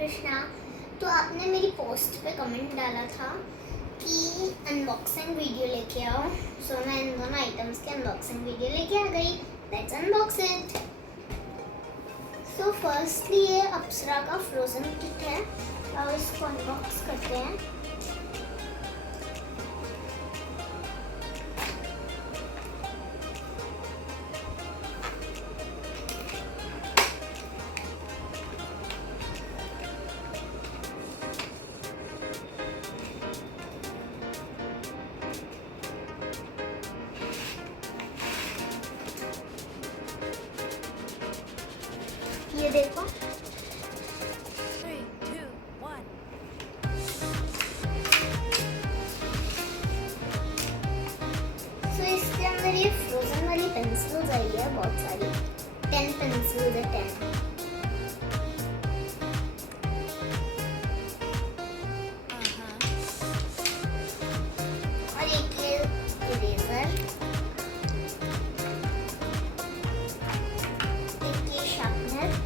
कृष्णा। तो आपने मेरी पोस्ट पे कमेंट डाला था कि अनबॉक्सिंग वीडियो लेके आओ, सो मैं इन दोनों आइटम्स की अनबॉक्सिंग वीडियो लेके आ गई। Let's unbox it. So firstly ये अप्सरा का फ्रोजन किट है और इसको अनबॉक्स करते हैं। ये देखो, 3, 2, 1. सो इसके अंदर ये फ्रोजन वाली पेंसिल्स आई है, बहुत सारी 10 पेंसिल्स है, 10। और एक ये इरेजर, एक ये शार्पनर,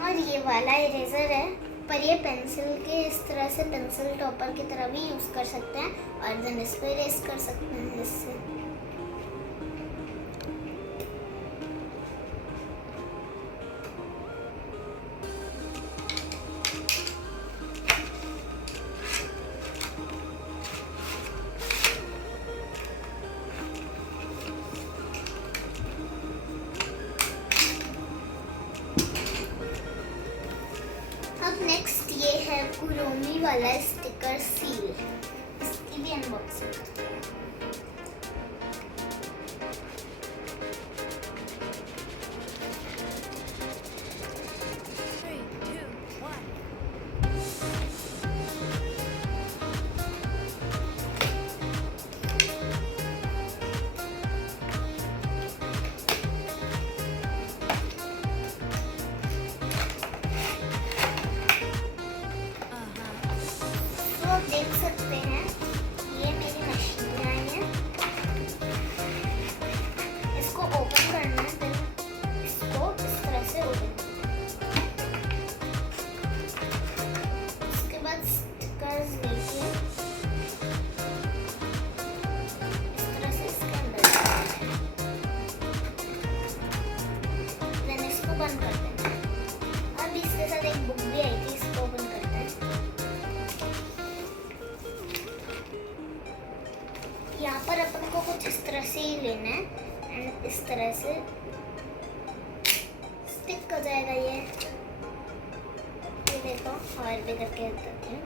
और ये वाला इरेजर है, पर ये पेंसिल के इस तरह से पेंसिल टॉपर की तरह भी यूज़ कर सकते हैं और देन इस पर इरेज कर सकते हैं इससे। अब नेक्स्ट ये है कुरोमी वाला स्टिकर सील, इसकी भी अनबॉक्सिंग करते हैं। Three, two, one. तो आप देख सकते हैं ये मेरी मशीन में आई है, इसको ओपन करना है, फिर इसको इस तरह से ओपन करना है। उसके बाद स्टिकर्स लेके इस तरह से इसके अंदर डालना है, देन इसको बंद कर देना है। अब इसके साथ एक बुक भी आई थी, इसको ओपन करते हैं। यहाँ पर अपन को कुछ इस तरह से ही लेना है एंड इस तरह से स्टिक हो जाएगा ये देखो, और भी करके रखते हैं।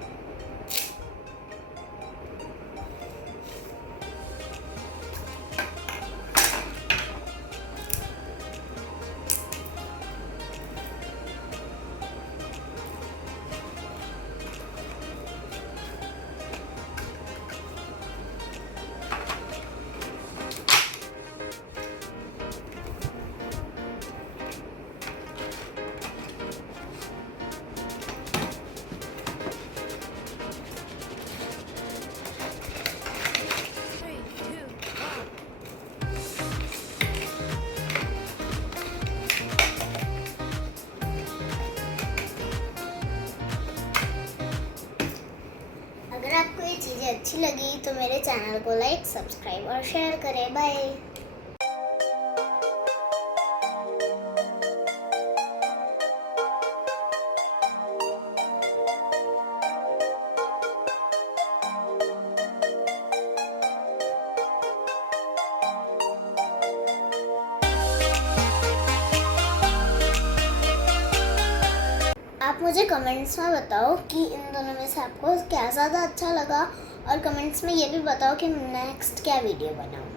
Three, two, one. अगर आपको ये चीज़ें अच्छी लगी तो मेरे चैनल को लाइक, सब्सक्राइब और शेयर करें। बाय। आप मुझे कमेंट्स में बताओ कि इन दोनों में से आपको क्या ज़्यादा अच्छा लगा, और कमेंट्स में ये भी बताओ कि नेक्स्ट क्या वीडियो बनाऊँ।